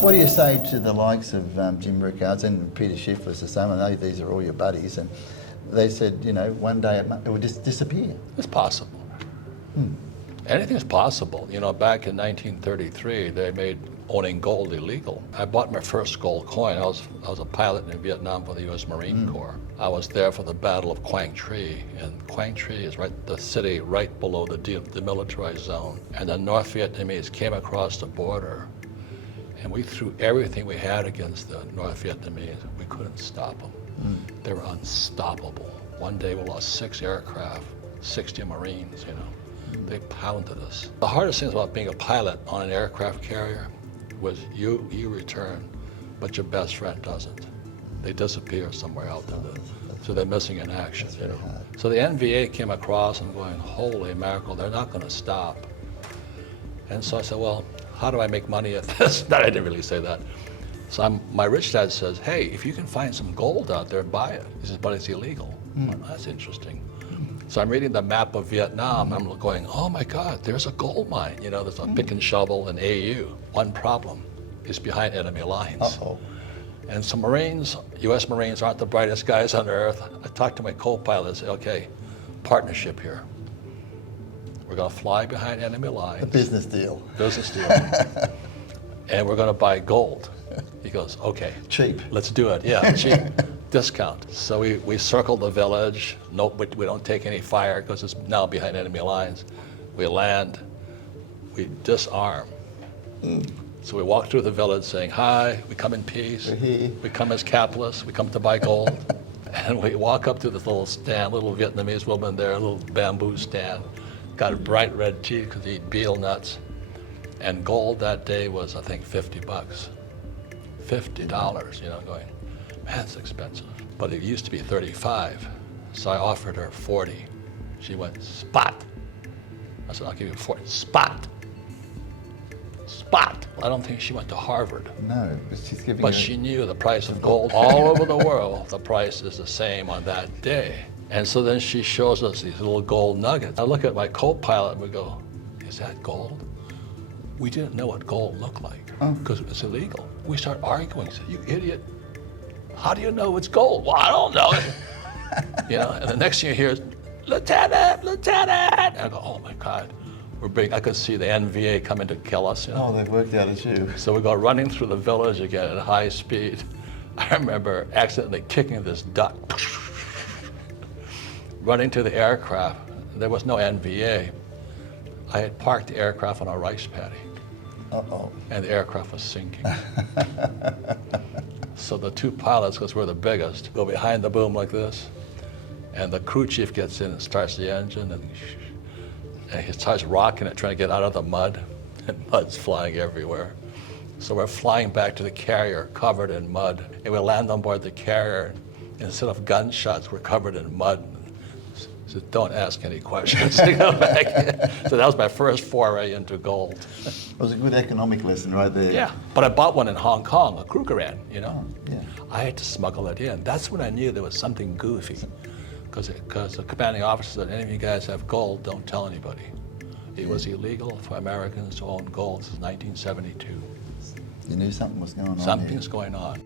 What do you say to the likes of Jim Rickards and Peter Schiff was the same? I know these are all your buddies, and they said, you know, one day it would just disappear. It's possible. Anything's possible. You know, back in 1933, they made owning gold illegal. I bought my first gold coin. I was a pilot in Vietnam for the U.S. Marine Corps. I was there for the Battle of Quang Tri, and Quang Tri is the city right below the demilitarized zone. And the North Vietnamese came across the border, and we threw everything we had against the North Vietnamese. We couldn't stop them. They were unstoppable. One day we lost 6 aircraft, 60 Marines, you know. They pounded us. The hardest thing about being a pilot on an aircraft carrier was you return, but your best friend doesn't. They disappear somewhere out there. So they're missing in action, you know. So the NVA came across and going, holy mackerel, they're not gonna stop. And so I said, well, how do I make money at this? No, I didn't really say that. So my rich dad says, hey, if you can find some gold out there, buy it. He says, but it's illegal. Well, that's interesting. So I'm reading the map of Vietnam. I'm going, oh my God, there's a gold mine. You know, there's a pick and shovel and AU. One problem is behind enemy lines. Uh-oh. And some Marines, US Marines aren't the brightest guys on earth. I talked to my co-pilot and said, okay, partnership here. We're gonna fly behind enemy lines. A business deal. Business deal. And we're gonna buy gold. He goes, okay. Cheap. Let's do it, yeah, cheap. Discount. So we circle the village. Nope, we don't take any fire because it's now behind enemy lines. We land, we disarm. So we walk through the village saying, hi, we come in peace. We're here. We come as capitalists, we come to buy gold. And we walk up to this little stand, little Vietnamese woman there, a little bamboo stand. Got bright red teeth because they eat betel nuts. And gold that day was, I think, $50. $50, you know, going, man, it's expensive. But it used to be 35. So I offered her 40. She went, spot. I said, I'll give you 40. Spot. Spot. I don't think she went to Harvard. No, but she's giving But you... she knew the price of gold all over the world. The price is the same on that day. And so then she shows us these little gold nuggets. I look at my co-pilot and we go, is that gold? We didn't know what gold looked like because it's illegal. We start arguing. Say, you idiot. How do you know it's gold? Well, I don't know. You know, and the next thing you hear is, Lieutenant, Lieutenant. And I go, oh my God, we're big. I could see the NVA coming to kill us. You know? Oh, they've worked out a you. So we go running through the village again at high speed. I remember accidentally kicking this duck, running to the aircraft. There was no NVA. I had parked the aircraft on a rice paddy. Uh-oh. And the aircraft was sinking. So the 2 pilots, because we're the biggest, go behind the boom like this, and the crew chief gets in and starts the engine, and he starts rocking it, trying to get out of the mud, and mud's flying everywhere. So we're flying back to the carrier covered in mud, and we land on board the carrier, and instead of gunshots, we're covered in mud. So don't ask any questions to go back in. So that was my first foray into gold. It was a good economic lesson right there. Yeah, but I bought one in Hong Kong, a Krugerrand, you know. Oh, yeah. I had to smuggle it in. That's when I knew there was something goofy. Because the commanding officer said, any of you guys have gold, don't tell anybody. It was illegal for Americans to own gold since 1972. You knew something was going on. Something's going on.